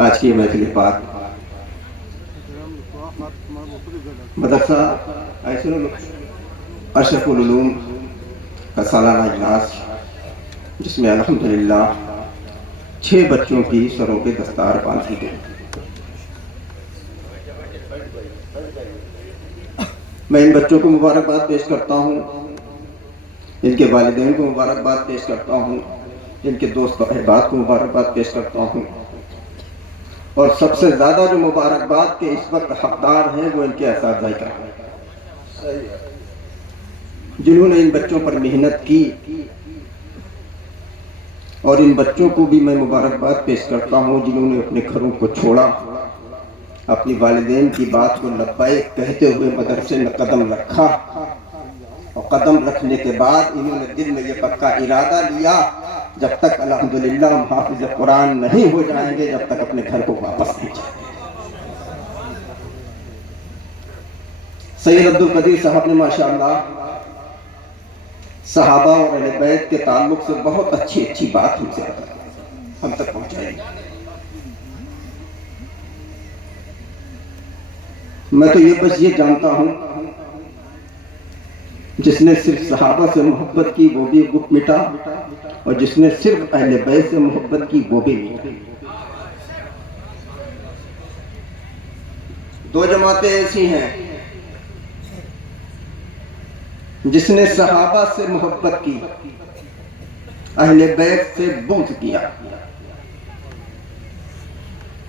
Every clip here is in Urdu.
آج کی محفل پاک مدرسہ اشرف العلوم کا سالانہ اجلاس، جس میں الحمدللہ 6 بچوں کی سروں پہ دستار باندھی گئی۔ میں ان بچوں کو مبارکباد پیش کرتا ہوں، ان کے والدین کو مبارکباد پیش کرتا ہوں، ان کے دوست و احباب کو مبارکباد پیش کرتا ہوں، اور سب سے زیادہ جو مبارکباد کے اس وقت حقدار ہیں وہ ان کے اساتذہ کا ہیں، جنہوں نے ان بچوں پر محنت کی۔ اور ان بچوں کو بھی میں مبارکباد پیش کرتا ہوں جنہوں نے اپنے گھروں کو چھوڑا، اپنی والدین کی بات کو لبیک کہتے ہوئے مدرسے میں قدم رکھا، اور قدم رکھنے کے بعد انہوں نے دل میں یہ پکا ارادہ لیا، جب تک الحمدللہ ہم حافظ قرآن نہیں ہو جائیں گے جب تک اپنے گھر کو واپس نہیں جائیں گے۔ سید عبدالقدیر صاحب نے ماشاءاللہ صحابہ اور اہل بیت کے تعلق سے بہت اچھی بات ہم تک پہنچائی۔ میں تو بس یہ جانتا ہوں، جس نے صرف صحابہ سے محبت کی وہ بھی گٹ مٹا، اور جس نے صرف اہل بیت سے محبت کی وہ بھی مٹا۔ 2 جماعتیں ایسی ہیں، جس نے صحابہ سے محبت کی، اہل بیت سے بغض کیا۔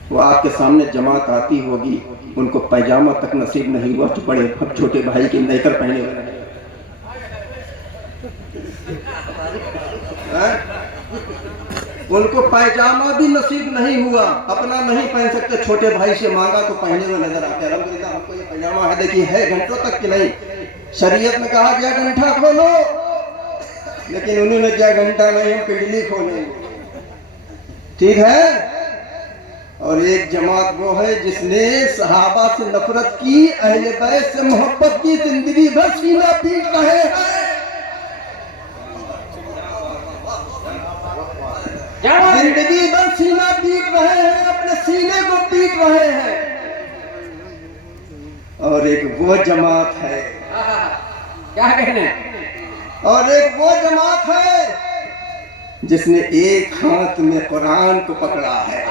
وہ آپ کے سامنے جماعت آتی ہوگی، ان کو پیجامہ تک نصیب نہیں ہوا جو بڑے چھوٹے بھائی کے نیکر پہنے ہوئے ہیں، ان کو پیجامہ بھی نصیب نہیں ہوا، اپنا نہیں پہن سکتے، چھوٹے بھائی سے مانگا تو پہنے ہوئے نظر آتے ہیں۔ الحمدللہ ہم کو یہ پیجامہ ہے، دیکھیے ہے گھنٹوں تک کہ نہیں، شریعت میں کہا گیا گھنٹہ کھولو، لیکن انہوں نے کیا گھنٹہ نہیں، ہم پنڈلی کھولیں، ٹھیک ہے۔ اور ایک جماعت وہ ہے جس نے صحابہ سے نفرت کی، اہل بیت سے محبت کی، زندگی بھر سینہ پیٹ رہے ہیں، زندگی بھر سینہ پیٹ رہے ہیں، اپنے سینے کو پیٹ رہے ہیں۔ اور ایک وہ جماعت ہے، کیا کہنے، اور ایک وہ جماعت ہے جس نے ایک ہاتھ میں قرآن کو پکڑا ہے،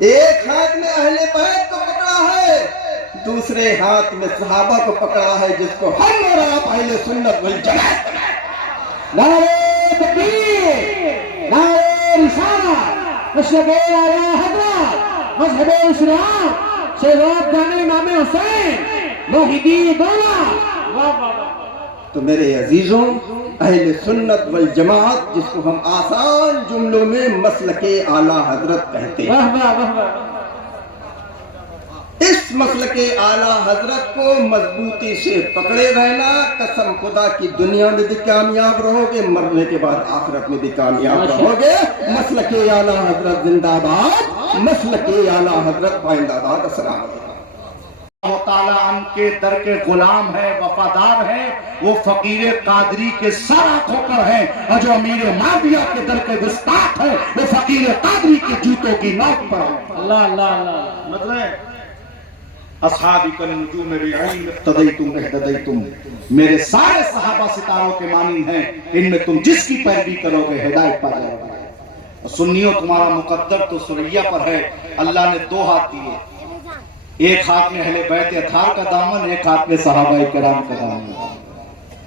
ایک ہاتھ میں اہل بیت کو پکڑا ہے، دوسرے ہاتھ میں صحابہ کو پکڑا ہے، جس کو ہم اور آپ اہل سنت والجماعت۔ نعرہ تکبیر، نعرہ رسالت، مشرق اعلی حضرت، مذہب اسلام، شہزاد جان امام حسین، موحدی دولہ۔ تو میرے عزیزوں، اہل سنت والجماعت، جس کو ہم آسان جملوں میں مسلک اعلی حضرت کہتے ہیں، اس مسلک اعلی حضرت کو مضبوطی سے پکڑے رہنا، قسم خدا کی دنیا میں بھی کامیاب رہو گے، مرنے کے بعد آخرت میں بھی کامیاب رہو گے۔ مسلک اعلی حضرت زندہ باد، مسلک اعلی حضرت پائندہ باد۔ السلام علیکم۔ اللہ تعالیٰ ان کے در کے غلام ہے، وفادار ہے، وہ فقیر قادری کے سارا کھوکر ہیں، اور جو امیر مادیہ کے در کے گستاخ ہے وہ فقیر قادری کے جوتوں کی نوک پر ہے۔ اللہ اللہ اللہ۔ مطلب اصحابی کالنجوم بعین اقتدیتم اہتدیتم، میرے سارے صحابہ ستاروں کے مانند ہیں، ان میں تم جس کی پیروی کرو گے ہدایت پا جاؤ گے۔ سنیوں تمہارا مقدر تو سریا پر ہے، اللہ نے 2 ہاتھ دیے، ایک ہاتھ میں اہل بیت اطہار کا دامن، ایک ہاتھ میں صحابہ کرام کا دامن۔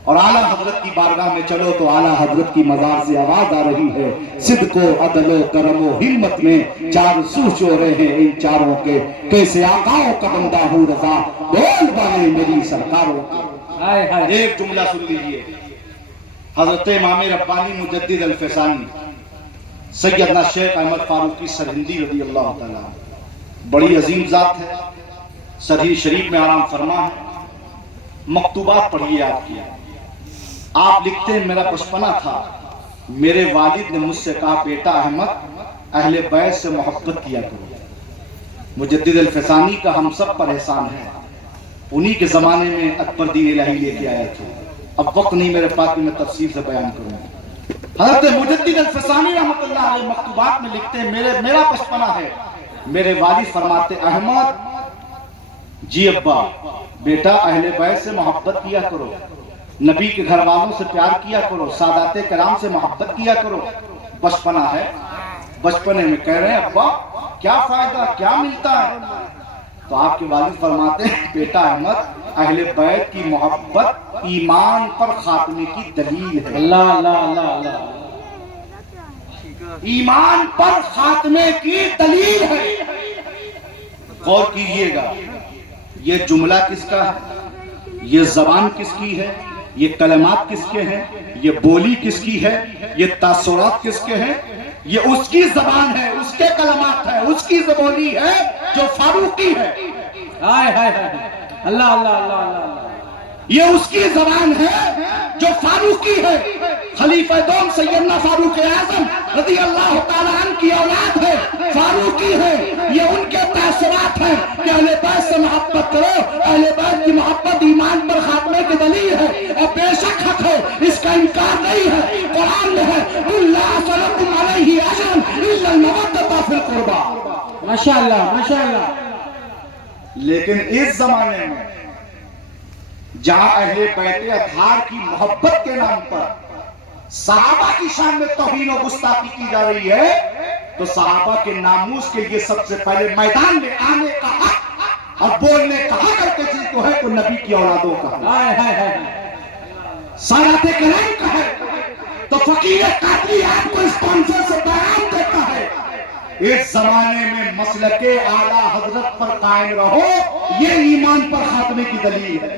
اور اعلیٰ حضرت کی بارگاہ میں چلو تو اعلیٰ حضرت کی مزار سے آواز آ رہی ہے، صدق و عدل و کرم و ہمت میں 4 سو چورے ہیں ان چاروں کے، کیسے آقاؤں کا بندہ ہوں رضا، بول بانے میری سرکاروں کے۔ ایک جملہ سن لیجئے، حضرت امام ربانی مجدد الفسانی سیدنا شیخ احمد فاروقی سرہندی رضی اللہ تعالیٰ، بڑی عظیم ذات ہے، سرہی شریف میں آرام فرما ہے۔ مکتوبات پڑھیے آپ کی، آپ لکھتے ہیں میرا بچپنا تھا، میرے والد نے مجھ سے کہا بیٹا احمد اہل بیت سے محبت کیا کرو۔ مجدد الفسانی کا ہم سب پر احسان ہے، انہی کے زمانے میں اکبر دین الہی لے کے آیا تھا۔ اب وقت نہیں میرے پاس میں تفصیل سے بیان کروں، حضرت مجدد الفسانی رحمۃ اللہ علیہ مکتوبات میں لکھتے ہیں میرا بچپنا ہے، میرے والد فرماتے احمد جی ابا بیٹا اہل بیت سے محبت کیا کرو، نبی کے گھر والوں سے پیار کیا کرو، سادات کرام سے محبت کیا کرو، بچپنا ہے۔ بچپنے میں کہہ رہے ہیں ابا کیا فائدہ کیا ملتا ہے؟ تو آپ کے والد فرماتے ہیں بیٹا احمد اہل بیت کی محبت ایمان پر خاتمے کی دلیل ہے۔ اللہ اللہ اللہ اللہ، ایمان پر خاتمے کی دلیل ہے۔ غور کیجئے گا یہ جملہ کس کا ہے، یہ زبان کس کی ہے، یہ کلمات کس کے ہیں، یہ بولی کس کی ہے، یہ تاثرات کس کے ہیں؟ یہ اس کی زبان ہے، اس کے کلمات ہے، اس کی زبانی ہے جو فاروقی ہے۔ ہائے ہائے ہائے، اللہ اللہ اللہ اللہ، یہ اس کی زبان ہے جو فاروقی ہے۔ خلیفہ دوم سیدنا فاروق اعظم رضی اللہ تعالیٰ عنہ کی اولاد ہے، فاروقی ہے۔ یہ ان کے تاثرات ہیں کہ اہل بیت سے محبت کرو، اہل بیت کی محبت ایمان پر خاتمے کی دلیل ہے، اور بے شک حق ہے، اس کا انکار نہیں ہے۔ قرآن میں ہے قُلْ لَا أَسْأَلُكُمْ عَلَيْهِ أَجْرًا إِلَّا الْمَوَدَّةَ فِي الْقُرْبَى۔ ماشاءاللہ ماشاءاللہ۔ لیکن اس زمانے میں جہاں اہل بیت اطہار کی محبت کے نام پر صحابہ کی شان میں توہین و گستاخی کی جا رہی ہے، تو صحابہ کے ناموس کے لیے سب سے پہلے میدان میں آنے کا حق اور بولنے کا حق کرتے تھے تو ہے تو نبی کی اولادوں کا ہے، ہائے ہائے ہائے، سادات کرام کا ہے۔ تو فقیر قادری آپ کو اسپانسر سے بیان دیتا ہے اس زمانے میں مسلک اعلیٰ حضرت پر قائم رہو، یہ ایمان پر خاتمے کی دلیل ہے۔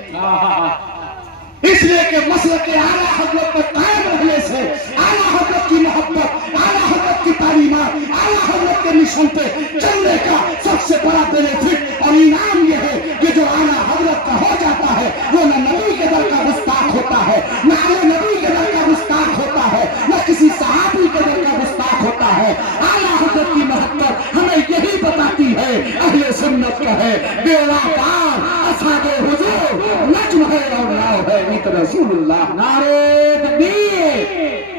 اس لیے کہ مسلک اعلیٰ حضرت پر قائم رہنے سے اعلیٰ حضرت کی محبت، اعلیٰ حضرت کی تعلیمات، اعلیٰ حضرت کے مشن پہ چلنے کا سب سے بڑا بینیفٹ اور انعام یہ ہے کہ جو اعلیٰ حضرت کا ہو جاتا ہے وہ نہ نبی کے در کا گستاخ ہوتا ہے، نہ اعلیٰ نبی کے در کا گستاخ ہوتا ہے، نہ کسی صحابی کے در کا گستاخ ہوتا ہے۔ اعلیٰ حضرت کی محبت ہمیں یہی بتاتی ہے، اہل سنت کا ہے بیڑا پار اصحاب حضور، نجم ہے اور ناؤ ہے نیت رسول اللہ۔ نعرے تکبیر،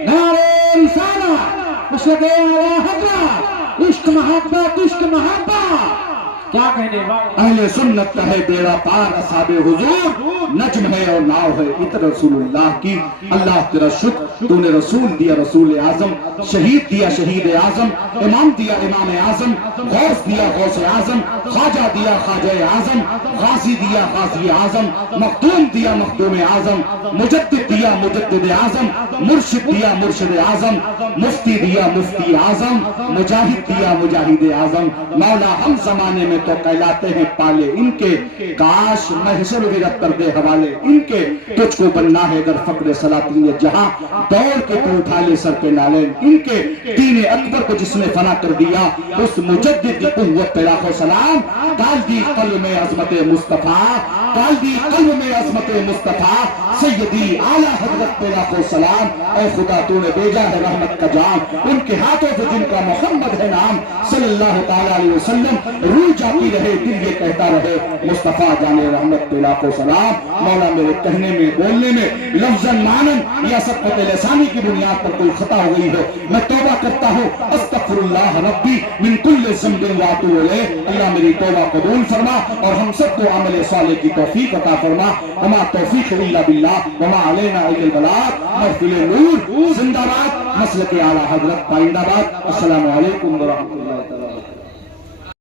نعرے رسالت، مشرق اعلیٰ حضرت، عشق محبت عشق محبت، کیا کہنے والے؟ اہل سنت کا ہے بیڑا پار اصحاب حضور، نجم ہے اور ناؤ ہے نیت رسول اللہ کی۔ اللہ تیرا شکر، تو نے رسول دیا رسول اعظم، شہید دیا شہید اعظم، امام دیا امام اعظم، غوث دیا غوث اعظم، خواجہ دیا خواجہ اعظم، غازی دیا غازی اعظم، مخدوم دیا مخدوم اعظم، مجدد دیا مجدد اعظم، مرشد دیا مرشد اعظم، مفتی دیا مفتی اعظم، مجاہد دیا مجاہد اعظم۔ مولا ہم زمانے میں تو کہلاتے ہیں پالے ان کے، کاش محشر بھی رکھ کر دے حوالے ان کے، تجھ کو بننا ہے اگر فقر سلاطین جہاں، دوڑ کے تو اٹھا لے سر پہ نالین ان کے۔ دین اکبر کو جس نے فنا کر دیا اس مجدد کی قوت پہ لاکھوں سلام، ڈال دی قلب میں عظمت مصطفیٰ، ڈال دی قلب میں عظمت مصطفیٰ، سیدی اعلیٰ حضرت پہ لاکھوں سلام۔ اے خدا تو نے بھیجا ہے رحمت کا جام، ان کے ہاتھوں سے جن کا محمد ہے نام صلی اللہ تعالیٰ علیہ وسلم، روح جاتی رہے دل یہ کہتا رہے مصطفیٰ جانے رحمت پہ لاکھوں سلام۔ مولا میرے کہنے میں بولنے میں لفظاً معنن یا سبقت لسانی کی بنیاد پر کوئی خطا ہو گئی ہو میں توبہ کرتا ہوں، استغفر اللہ ربی من کل ذنب واتوب الیہ۔ اللہ میری توبہ قبول فرما اور ہم سب کو عمل صالح کی توفیق عطا فرما۔ وما توفیق الا باللہ وما علینا الا البلاغ۔ محفل نور زندہ باد، مسلک اعلیٰ حضرت پائندہ باد۔ السلام علیکم ورحمۃ اللہ تعالیٰ۔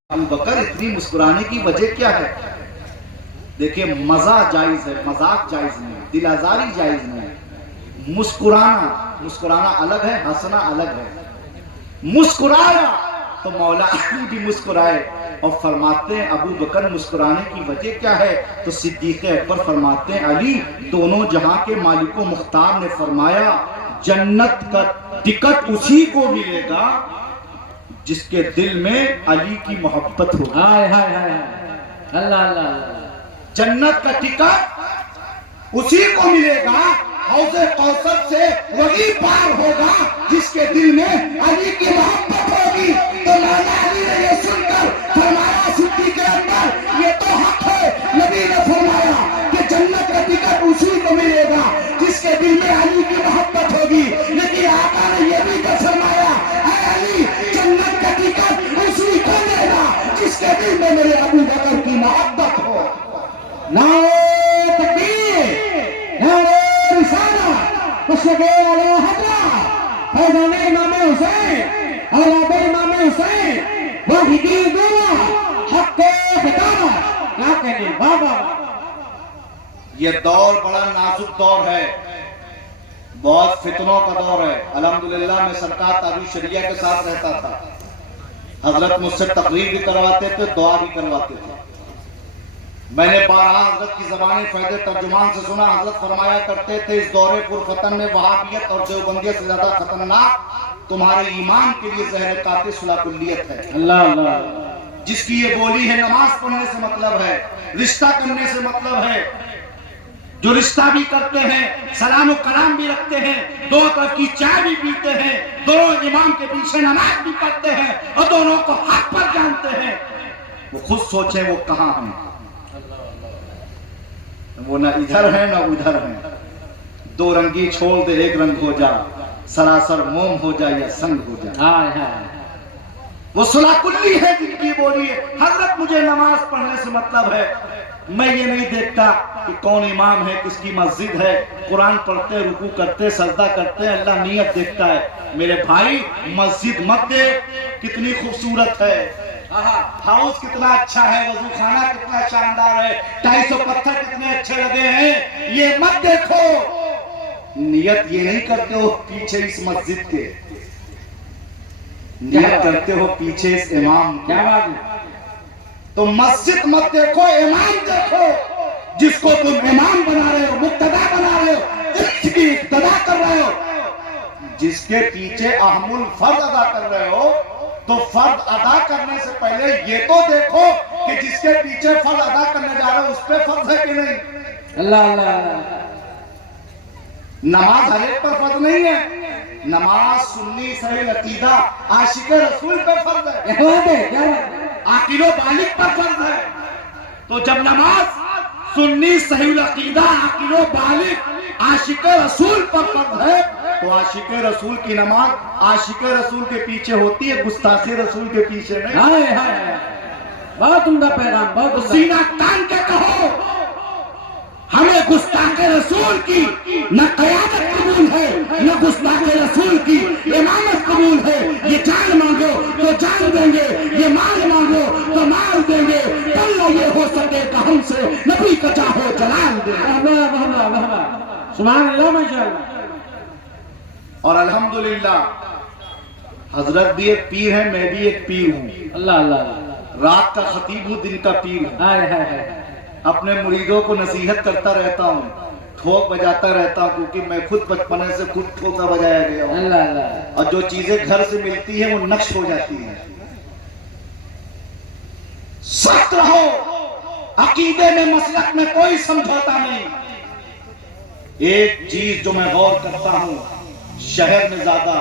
ابو بکر اتنی مسکرانے کی وجہ کیا ہے؟ دیکھیں مزہ جائز ہے، مذاق جائز نہیں، دل آزاری جائز نہیں۔ مسکرانا الگ ہے، ہنسنا الگ ہے۔ مسکرایا تو مولا علی بھی مسکرائے اور فرماتے ہیں ابو بکر مسکرانے کی وجہ کیا ہے؟ تو صدیق اکبر فرماتے ہیں علی دونوں جہاں کے مالک و مختار نے فرمایا جنت کا ٹکٹ اسی کو ملے گا جس کے دل میں علی کی محبت ہو۔ ہائے ہائے ہائے، اللہ اللہ اللہ، جنت کا ٹکٹ اسی کو ملے گا، حوض کوثر سے وہی پار ہوگا جس کے دل میں علی کی محبت ہوگی۔ تو مولا علی نے یہ سن کر فرمایا صدیق اکبر یہ تو حق ہے، نبی نے فرمایا کہ جنت کا ٹکٹ اسی کو ملے گا جس کے دل میں علی کی محبت ہوگی، لیکن آقا مشرق اعلی حضرت فیضان امام حسین اولاد امام حسین واحدی دعا حق خطابہ. کیا کہنے بابا. یہ دور بڑا نازک دور ہے، بہت فتنوں کا دور ہے. الحمدللہ میں سرکار تعبیر شریعہ کے ساتھ رہتا تھا. حضرت مجھ سے تقریر بھی کرواتے تھے، دعا بھی کرواتے تھے. میں نے بارہا حضرت کی زبان فیض ترجمان سے سنا. حضرت فرمایا کرتے تھے اس دور پرفتن میں وہابیت اور دیوبندیت سے زیادہ خطرناک تمہارے ایمان کے لیے زہر قاتل صلح کلیت ہے. اللہ اللہ. جس کی یہ بولی ہے نماز پڑھنے سے مطلب ہے، رشتہ کرنے سے مطلب ہے. جو رشتہ بھی کرتے ہیں، سلام و کلام بھی رکھتے ہیں، دو طرف کی چائے بھی پیتے ہیں، دونوں امام کے پیچھے نماز بھی پڑھتے ہیں اور دونوں کو حق پر جانتے ہیں، وہ خود سوچیں وہ کہاں ہیں. وہ نہ ادھر ہیں نہ ادھر ہیں. دو رنگی چھوڑ دے ایک رنگ ہو جا، سراسر موم ہو جا یا سنگ ہو جا. وہ صلح کلی ہے جن کی بولی ہے. حضرت مجھے نماز پڑھنے سے مطلب ہے، میں یہ نہیں دیکھتا کہ کون امام ہے، کس کی مسجد ہے. قرآن پڑھتے، رکوع کرتے، سجدہ کرتے، اللہ نیت دیکھتا ہے. میرے بھائی مسجد مت دیکھ کتنی خوبصورت ہے، ہاؤس کتنا اچھا ہے، وضو خانہ کتنا شاندار ہے، 250 پتھر کتنے اچھے لگے ہیں، یہ مت دیکھو. نیت یہ نہیں کرتے ہو پیچھے اس مسجد کے، نیت کرتے ہو پیچھے اس امام کے. کیا بات ہے. تو مسجد مت دیکھو، امام دیکھو. جس کو تم امام بنا رہے ہو، مقتدا بنا رہے ہو، اس کی اقتدا کر رہے ہو، جس کے پیچھے اہم الفرض ادا کر رہے ہو، تو فرض ادا کرنے سے پہلے یہ تو دیکھو کہ جس کے پیچھے فرض ادا کرنے جا رہے ہو اس پہ فرض ہے کہ نہیں. اللہ اللہ. نماز ہر ایک پر فرض نہیں ہے. نماز سنی صحیح عقیدہ عاشق رسول پہ فرض ہے، کیا بات ہے. کیا بات ہے. عاقل و بالغ پر فرض ہے. تو جب نماز سنی صحیح العقیدہ عاقل و بالغ عاشق رسول پر فرض ہے، تو عاشق رسول کی نماز عاشق رسول کے پیچھے ہوتی ہے، گستاخ رسول کے پیچھے نہیں. ہائے ہائے. بہت عمدہ پیغام. بہت عمدہ. سینہ تان کے کہو ہمیں گستاخ رسول کی نہ قیادت قبول ہے، نہ گستاخ رسول کی امامت قبول ہے. یہ جان مانگو تو جان دیں گے، یہ مال مانگو تو مال دیں گے. اللہ یہ ہو سکے کہ ہم سے نبی کا چاہو جلال دیں. سبحان اللہ. ماشاء اللہ. اور الحمدللہ حضرت بھی ایک پیر ہے، میں بھی ایک پیر ہوں. اللہ اللہ. رات کا خطیب ہوں، دن کا پیر ہوں. ہائے ہائے. اپنے مریدوں کو نصیحت کرتا رہتا ہوں، ٹھوک بجاتا رہتا ہوں، کیونکہ میں خود بچپنے سے خود ٹھوکا بجایا گیا ہوں. اللہ اللہ. اور جو چیزیں گھر سے ملتی ہیں وہ نقش ہو جاتی ہیں. سخت رہو، عقیدے میں مسلک میں کوئی سمجھوتا نہیں. ایک چیز جو میں غور کرتا ہوں، شہر میں زیادہ،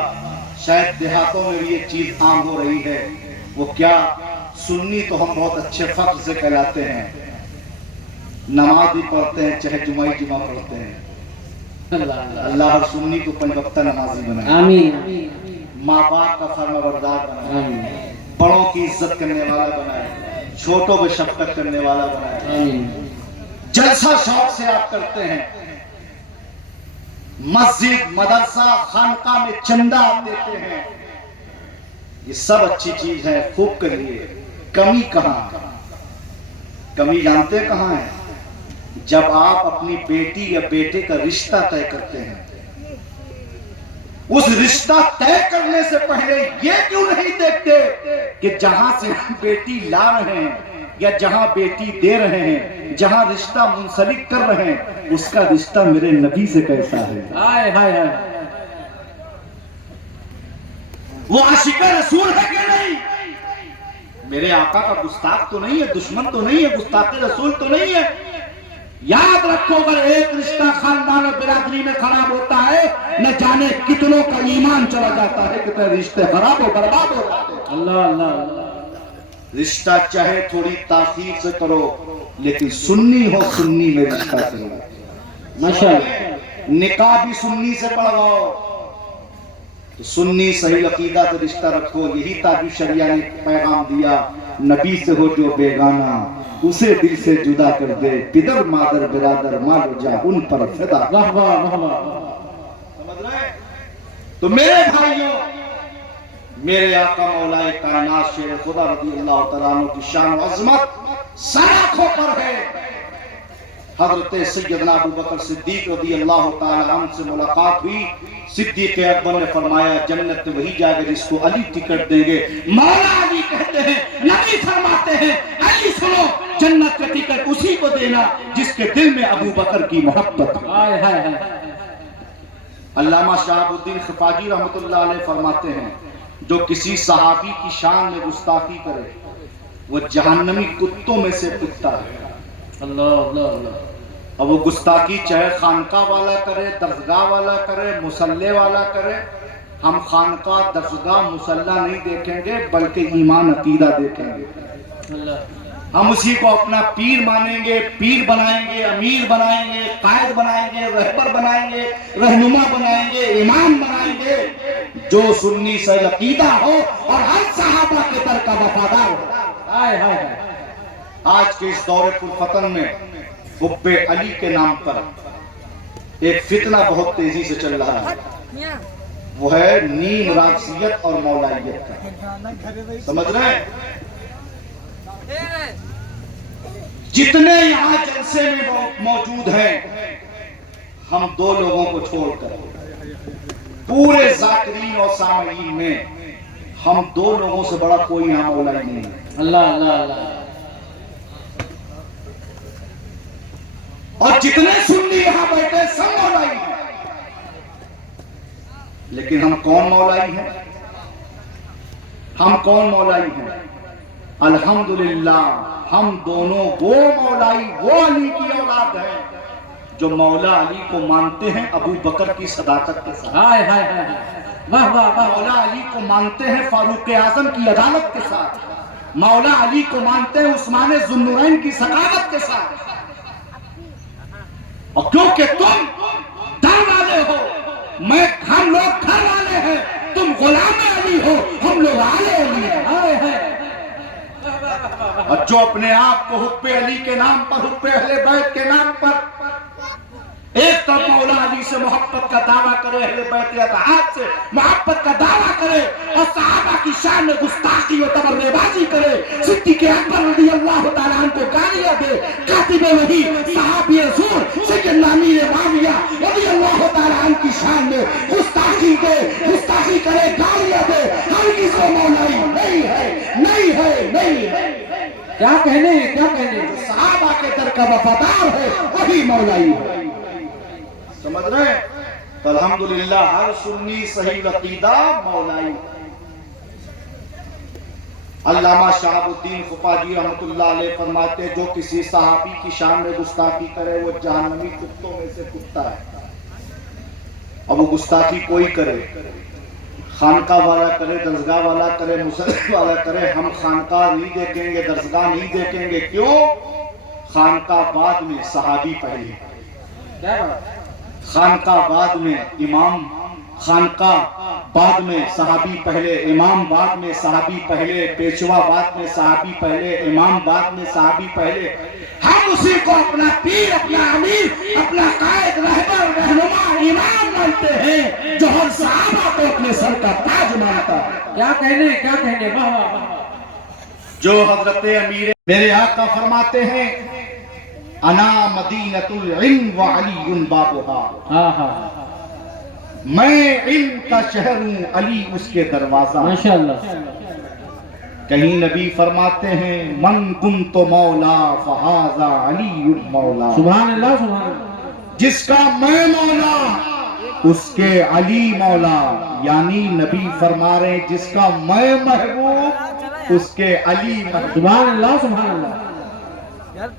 شاید دیہاتوں میں بھی یہ چیز عام ہو رہی ہے. وہ کیا؟ سنی تو ہم بہت اچھے فخر سے کہلاتے ہیں، نماز بھی پڑھتے ہیں، چاہے جمعہ پڑھتے ہیں. اللہ ہر سنی کو 5 وقتہ نمازی بنائے، آمین. ماں باپ کا فرما بردار بنائے، آمین. بڑوں کی عزت کرنے والا بنائے، چھوٹوں پہ شفقت کرنے والا بنائے. آمین. جلسہ شوق سے آپ کرتے ہیں، مسجد مدرسہ خانقاہ میں چندہ آپ دیتے ہیں، یہ سب اچھی چیز ہے، خوب کریے. کمی کہاں؟ کمی جانتے کہاں ہے؟ جب آپ اپنی بیٹی یا بیٹے کا رشتہ طے کرتے ہیں، اس رشتہ طے کرنے سے پہلے یہ کیوں نہیں دیکھتے کہ جہاں سے بیٹی لا رہے ہیں یا جہاں بیٹی دے رہے ہیں، جہاں رشتہ منسلک کر رہے ہیں، اس کا رشتہ میرے نبی سے کیسا ہے؟ ہائے ہائے ہائے. وہ عاشق رسول ہے کہ نہیں؟ میرے آقا کا گستاخ تو نہیں ہے، دشمن تو نہیں ہے، گستاخ رسول تو نہیں ہے. یاد رکھو اگر ایک رشتہ خاندان اور برادری میں خراب ہوتا ہے، نہ جانے کتنوں کا ایمان چلا جاتا ہے، کتنے رشتے خراب و برباد ہو جاتے ہیں. اللہ اللہ. رشتہ چاہے تھوڑی تاخیر سے کرو، لیکن سنی ہو، سنی میں رشتہ کرو. ماشاء اللہ. نکاح بھی سنی سے پڑھواؤ، تو سنی صحیح عقیدہ سے رشتہ رکھو. یہی تاج شریعہ نے پیغام دیا، نبی سے ہو جو بیگانہ اسے دل سے جدا کر دے، پدر مادر برادر مال جا ان پر فدا. واہ واہ واہ واہ. تو میرے بھائیوں، میرے آقا مولا کائنات شیر خدا رضی اللہ تعالیٰ عنہ کی شان و عظمت سراخوں پر ہے۔ حضرت سیدنا ابو بکر صدیق رضی اللہ تعالیٰ عنہ سے ملاقات ہوئی۔ صدیق اکبر نے فرمایا جنت وہی جائے گا جس کو علی ٹکٹ دیں گے۔ مولا علی کہتے ہیں، نبی فرماتے ہیں، علی سنو، جنت کا ٹکٹ اسی کو دینا جس کے دل میں ابو بکر کی محبت ہو۔ ہائے ہائے ہائے۔ علامہ شہاب الدین خفاجی رحمۃ اللہ علیہ فرماتے ہیں جو کسی صحابی کی شان میں گستاخی کرے وہ جہنمی کتوں میں سے کتا ہے۔ اللہ اللہ اللہ۔ اب وہ گستاخی چاہے خانقاہ والا کرے، درسگاہ والا کرے، مصلی والا کرے، ہم خانقاہ، درسگاہ، مصلی نہیں دیکھیں گے بلکہ ایمان عقیدہ دیکھیں گے۔ اللہ۔ ہم اسی کو اپنا پیر مانیں گے، پیر بنائیں گے، امیر بنائیں گے، قائد بنائیں گے، رہبر بنائیں گے، رہنما بنائیں گے، امام بنائیں گے، جو سنی سے عقیدہ ہو اور ہر صحابہ کے در کا وفادار ہو۔ ہائے ہائے ہائے۔ آج کے اس دور پرفتن میں حب علی کے نام پر ایک فتنہ بہت تیزی سے چل رہا ہے، وہ ہے نیم رافضیت اور مولائیت کا۔ سمجھ رہے ہیں؟ جتنے یہاں جلسے میں موجود ہیں، ہم دو لوگوں کو چھوڑ کر پورے ذاکرین اور سامعین میں ہم دو لوگوں سے بڑا کوئی یہاں مولائی نہیں ہے۔ اللہ اللہ اللہ۔ اور جتنے سنی یہاں بیٹھے سب مولائی ہیں، لیکن ہم کون مولائی ہیں؟ ہم کون مولائی ہیں؟ الحمدللہ ہم دونوں وہ مولائی، وہ علی کی اولاد ہیں جو مولا علی کو مانتے ہیں ابو بکر کی صداقت کے ساتھ، ہائے ہائے ہائے۔ واہ واہ واہ۔ مولا علی کو مانتے ہیں فاروق اعظم کی عدالت کے ساتھ، مولا علی کو مانتے ہیں عثمان ذو النورین کی سخاوت کے ساتھ۔ اور کیونکہ تم در والے ہو، ہم لوگ گھر والے ہیں، تم غلام علی ہو، ہم لوگ آل علی ہیں۔ ہائے ہائے۔ اور جو اپنے آپ کو حب علی کے نام پر، حب اہل بیت کے نام پر ایک طرف مولا علی سے محبت کا دعویٰ کرے، اہل بیت اتحاد سے محبت کا دعویٰ کرے اور صحابہ کی شان میں گستاخی و تبرع بازی کرے، صدیق اکبر رضی اللہ تعالیٰ عنہ کو گالیاں دے، کاتب وحی صحابی رسول سیدنا امیر معاویہ رضی اللہ تعالیٰ عنہ کی شان میں گستاخی دے، گستاخی کرے، گالیاں دے، ہر کسی کو مولائی نہیں ہے، نہیں ہے، نہیں ہے۔ کیا کہنے ہیں، کیا کہنے ہیں۔ صحابہ کے در کا وفادار ہے وہی مولائی ہے۔ سمجھ رہے ہیں؟ تو الحمدللہ ہر سنی صحیح عقیدہ مولائی۔ علامہ شہاب الدین خفاجی رحمۃ اللہ علیہ فرماتے ہیں جو کسی صحابی کی شان میں گستاخی کرے وہ جہنمی کتوں میں سے کتا ہے۔ اب وہ گستاخی کوئی کرے، خانقاہ والا کرے، درسگاہ والا کرے، مصلی والا کرے، ہم خانقاہ نہیں دیکھیں گے، درسگاہ نہیں دیکھیں گے۔ کیوں؟ خانقاہ بعد میں، صحابی پہلے۔ کیا بات؟ خانقاہ بعد میں، امام، خانقاہ بعد میں، صحابی پہلے، امام بعد میں، صحابی پہلے، پیشوا بعد میں، صحابی پہلے، امام بعد میں، صحابی پہلے۔ ہم اسی کو اپنا پیر، اپنا امیر، اپنا قائد، رہبر، رہنما، امام مانتے ہیں جو ہر صحابہ کو اپنے سر کا تاج مانتا ہے۔ کیا کہنے ہیں، کیا کہنے ہیں۔ واہ واہ واہ۔ جو حضرت امیر میرے آقا فرماتے ہیں انا مدینۃ العلم وعلی بابها، ہاں ہاں۔ میں علم کا شہر ہوں، علی اس کے دروازہ۔ ماشاءاللہ۔ کہیں نبی فرماتے ہیں من کنت مولا فہذا علی مولا، سبحان اللہ سبحان اللہ۔ جس کا میں مولا اس کے علی مولا، یعنی نبی فرما رہے ہیں جس کا میں محبوب اس کے علی محبوب۔ سبحان اللہ سبحان اللہ۔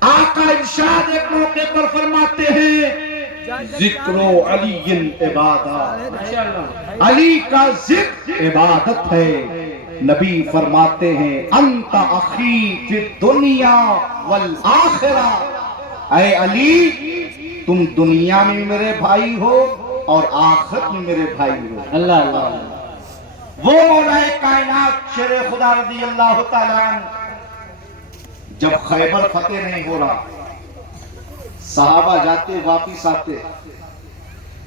آقا ارشاد ایک موقع پر فرماتے ہیں ذکر علی عبادت، علی کا ذکر عبادت ہے۔ نبی فرماتے ہیں انت اخی فی الدنیا والآخرہ، اے علی تم دنیا میں میرے بھائی ہو اور آخرت میں میرے بھائی ہو۔ اللہ اللہ۔ وہ مولا کائنات شیر خدا رضی اللہ تعالیٰ عنہ جب خیبر فتح نہیں ہو رہا، صحابہ جاتے واپس آتے،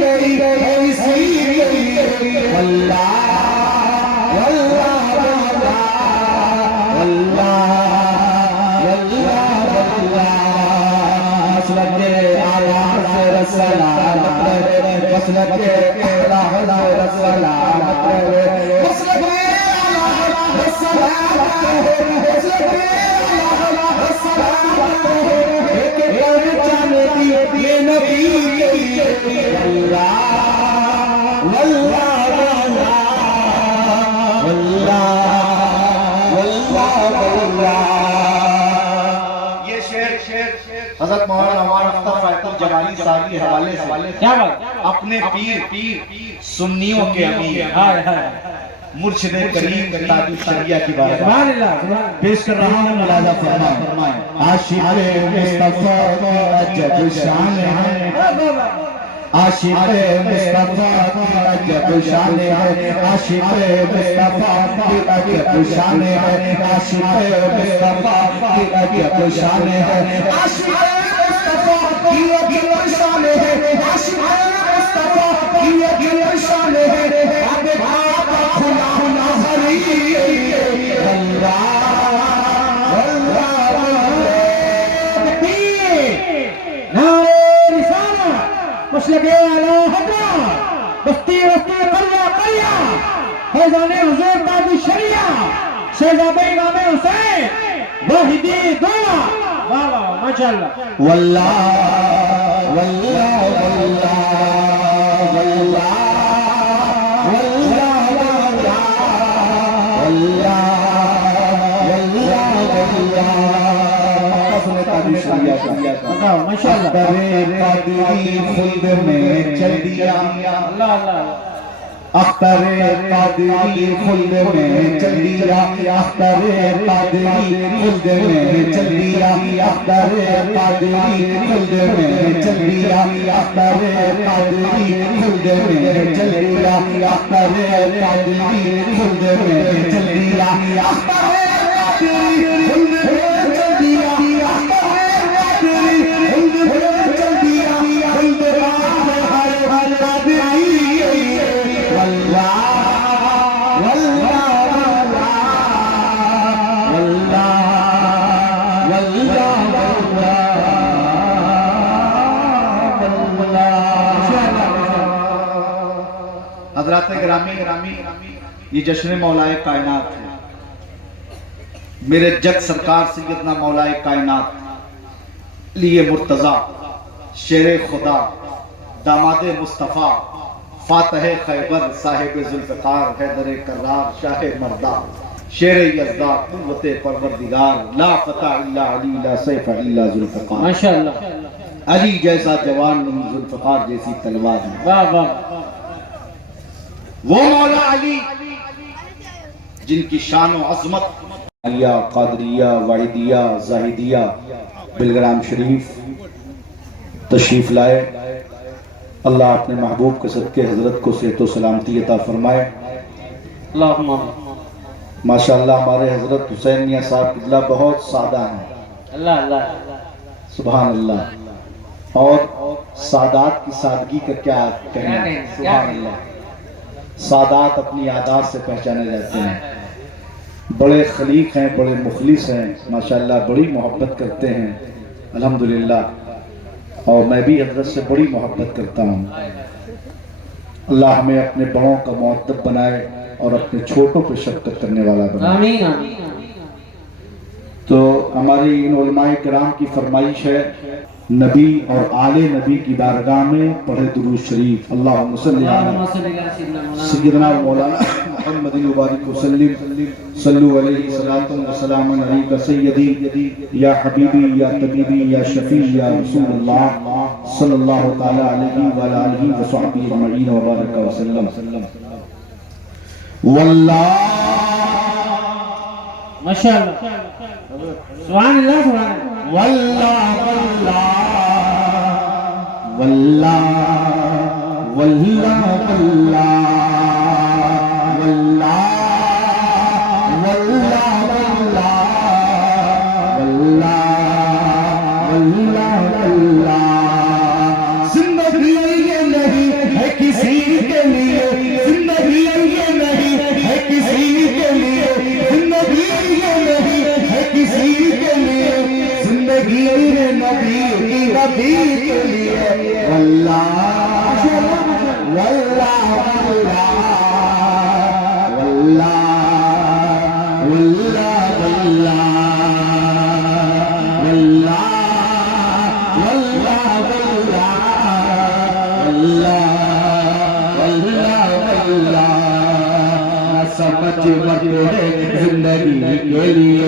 گئی ایسی واللہ واللہ واللہ واللہ مسلک آواز رسالہ مسلک احلام رسالہ مسلک حضرت مولانا عمر اختر فائق الجمالی صاحب کے حوالے سے کیا بات اپنے پیر سنیوں کے امیر مرشد کریم تاج الشریعہ کی بات سبحان اللہ سبحان اللہ پیش کر رہا ہوں ملاحظہ فرمائیں عاشق مصطفیٰ کی عجب شان ہے عاشق مصطفیٰ کی عجب شان ہے عاشق مصطفیٰ کی عجب شان ہے عاشق مصطفیٰ کی عجب شان ہے عاشق مصطفیٰ کی عجب شان ہے عاشق مصطفیٰ کی عجب شان ہے آب بھاگا کھلا ہونا ہری اللہ اللہ نعرہ رسالہ مسلک اعلی حضرت بستی بستی قریہ قریہ فیضان حضور تاج الشریعہ شہزادہ امام حسین واحدی دولا واہ واہ ماشاءاللہ واللہ واللہ واللہ واللہ ماشاءاللہ قادری خلد میں چل دیا اللہ اللہ اختر قادری خلد میں چل دیا اختر قادری خلد میں چل دیا اختر قادری خلد میں چل دیا اختر قادری خلد میں چل دیا اختر قادری خلد میں چل دیا اختر قادری خلد میں چل دیا حضرات گرامی یہ جشن مولائے کائنات ہے میرے جد سرکار سیدنا مولائے کائنات لیے مرتضی شیر خدا داماد مصطفیٰ فاتح خیبر صاحب ذوالفقار حیدر کرار شاہ مردہ شیر یزدہ قوت پروردگار لا فتح الا علی لا سیف الا ذوالفقار ماشاءاللہ علی جیسا جوان نہیں ذوالفقار جیسی تلوار نہیں واہ واہ وہ مولا علی جن کی شان و عظمت قادریہ واحدیہ زاہدیہ بلگرام شریف تشریف لائے اللہ اپنے محبوب کے صدقے حضرت کو صحت و سلامتی عطا فرمائے اللہم ماشاءاللہ ہمارے حضرت حسین میاں صاحب قبلہ بہت سادہ ہیں اللہ اللہ سبحان اللہ اور سادات کی سادگی کا کیا کہیں سبحان اللہ سادات اپنی عادات سے پہچانے جاتے ہیں بڑے خلیق ہیں بڑے مخلص ہیں ماشاءاللہ بڑی محبت کرتے ہیں الحمدللہ اور میں بھی حضرت سے بڑی محبت کرتا ہوں اللہ ہمیں اپنے بڑوں کا مؤدب بنائے اور اپنے چھوٹوں پہ شفقت کرنے والا بنائے آمین آمین تو ہماری ان علماء کرام کی فرمائش ہے نبی اور آل نبی کی بارگاہ میں پڑھے درود شریف اللہم صلی علی سیدنا مولانا محمد مبارک وسلم صلو علیہ صلاۃ و سلام علیک سیدی یا حبیبی یا طبیبی یا شفیع یا رسول اللہ صلی اللہ تعالی علیہ وعلی آلہ وصحبہ اجمعین وبارک وسلم واللہ ماشاءاللہ سبحان اللہ سبحان اللہ واللہ واللہ واللہ واللہ واللہ واللہ واللہ واللہ واللہ واللہ اللہ سمجھ رکھتے ہیں زندگی کے لیے،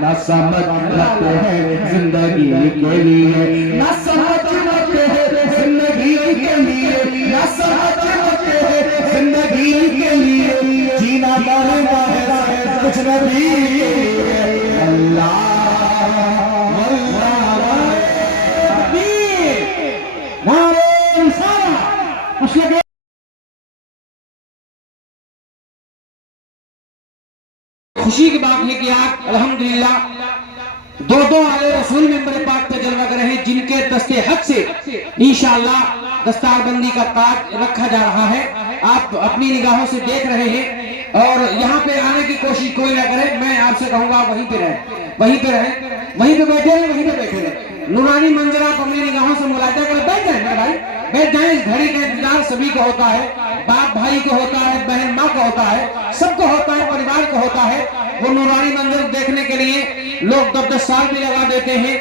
نہ سمجھ رکھتے ہیں زندگی کے لیے، نہ سمجھ رکھتے ہیں زندگی کے لیے، نہ سمجھ رکھتے ہیں زندگی کے لیے، جینا مرنا ہے کچھ نہیں اللہ خوشی کی بات ہے کہ آپ الحمدللہ دو آلے رسول ممبر پاک پہ جلوہ کر رہے ہیں، جن کے دستے حق سے انشاءاللہ دستار بندی کا تاج رکھا جا رہا ہے۔ آپ اپنی نگاہوں سے دیکھ رہے ہیں اور یہاں پہ آنے کی کوشش کوئی نہ کرے، میں آپ سے کہوں گا وہیں پہ رہیں، وہیں پہ رہیں، وہیں پہ بیٹھے رہیں، وہیں پہ بیٹھے رہیں۔ نورانی منظر آپ اپنی نگاہوں سے ملاحظہ کریں، بیٹھ جائیں میرے بھائی، بیٹھ جائیں۔ اس گھڑی کا انتظار سبھی کو ہوتا ہے، باپ بھائی کو ہوتا ہے، بہن ماں کو ہوتا ہے، سب کو ہوتا ہے، پریوار کو ہوتا ہے۔ وہ نورانی منظر دیکھنے کے لیے لوگ 10 سال بھی لگا دیتے ہیں،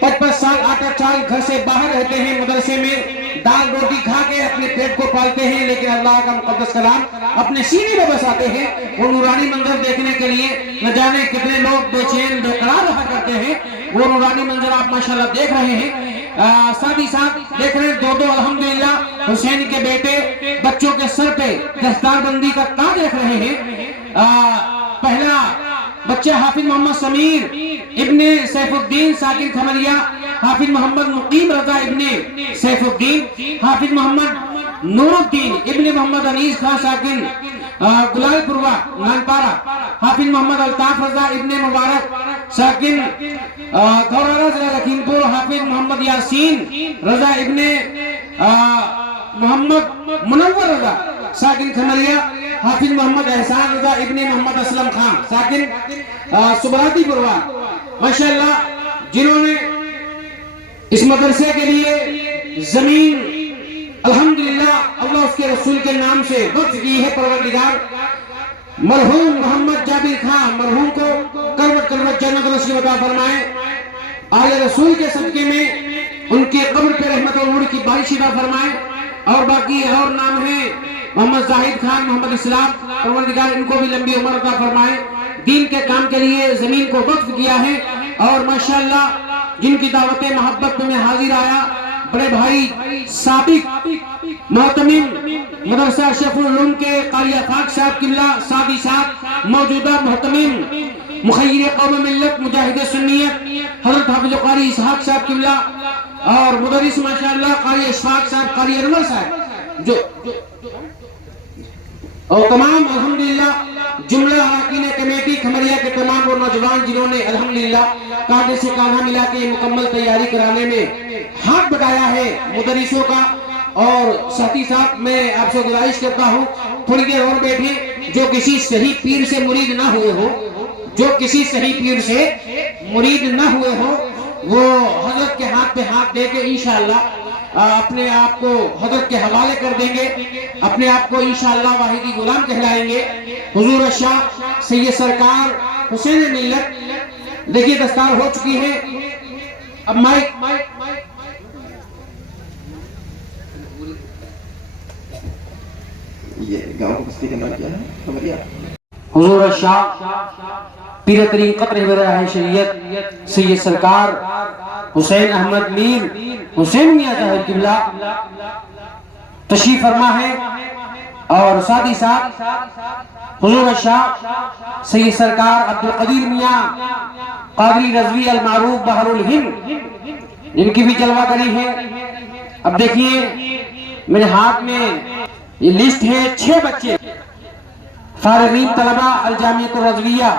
5 سال 8 سال گھر سے باہر رہتے ہیں، مدرسے میں دال روٹی کھا کے اپنے پیٹ کو پالتے ہیں، لیکن اللہ کا مقدس کلام اپنے سینے میں بساتے ہیں۔ وہ نورانی منظر دیکھنے کے لیے نہ جانے کتنے لوگ بے چین بے قرار رہا کرتے ہیں۔ وہ نورانی منظر آپ ماشاءاللہ دیکھ رہے ہیں۔ ساتھ ہی ساتھ دیکھ رہے ہیں دو الحمدللہ حسین کے بیٹے بچوں کے سر پہ دستار بندی کا تاج رکھ رہے ہیں۔ پہلا بچہ حافظ محمد سمیر ابن سیف الدین ساکن کھمریا، حافظ محمد مقیم رضا ابن سیف الدین، حافظ محمد نور الدین ابن محمد انیس خان ساکن گلال پوروا نانپارا، حافظ محمد الطاف رضا ابن مبارک ساکن گورارا ضلع لکھیم پور، حافظ محمد یاسین رضا ابن محمد منور رضا ساکن کھمریا، حافظ محمد احسان رضا ابن محمد اسلم خان ساکن سبراتی پوروا، ماشاءاللہ جنہوں نے اس مدرسے کے لیے زمین الحمدللہ اللہ اس کے رسول کے نام سے وقف کی ہے۔ پروردگار مرحوم محمد جابر خان مرحوم کو کروٹ جنت نصیب عطا فرمائے، آل رسول کے صدقے میں ان کے قبر پہ رحمت اور نور کی بارش عطا فرمائے۔ اور باقی اور نام ہیں محمد زاہد خان، محمد اسلام، پروردگار ان کو بھی لمبی عمر عطا فرمائے۔ دین کے کام کے لیے زمین کو وقف کیا ہے اور ماشاءاللہ جن کی دعوت محبت میں حاضر آیا، بڑے بھائی سابق محتمم مدرسہ اشرف العلوم کے قاری آفاق صاحب قبلہ، ساتھ ہی ساتھ موجودہ محتمم مخیر قوم ملت مجاہد سنیت حضرت حافظ قاری اسحاق صاحب قبلہ، اور مدرس ماشاءاللہ قاری اشفاق صاحب، قاری انور صاحب، جو اور تمام الحمدللہ جملہ اراکین کمیٹی کھمریا کے تمام وہ نوجوان جنہوں نے الحمدللہ کاندھے سے کاندھا ملا کے مکمل تیاری کرانے میں ہاتھ بٹایا ہے مدرسوں کا۔ اور ساتھ ہی ساتھ میں آپ سے گزارش کرتا ہوں تھوڑی دیر اور بیٹھیں، جو کسی صحیح پیر سے مرید نہ ہوئے ہو، جو کسی صحیح پیر سے مرید نہ ہوئے ہو، وہ حضرت کے ہاتھ پہ ہاتھ دے کے انشاءاللہ اپنے آپ کو حضرت کے حوالے کر دیں گے، اپنے آپ کو انشاءاللہ واحدی غلام کہلائیں گے۔ حضور شاہ سید سرکار حسین ملت دیکھیے دستار ہو چکی ہے۔ اب مائک یہ گاؤں بستی کا نام کیا ہے؟ کھمریا۔ حضور شاہ پیر ترین قطر براہ شریعت سید سرکار حسین احمد میر حسین میاں ظاہر قبلہ تشریف فرما ہے، اور ساتھ ہی ساتھ حضور شاہ سید سرکار عبدالقدیر میاں قادری رضوی المعروف بحر الہند ان کی بھی جلوہ گری ہے۔ اب دیکھیے میرے ہاتھ میں یہ لسٹ ہے 6 بچے فارغین طلبہ الجامعۃ الرضویہ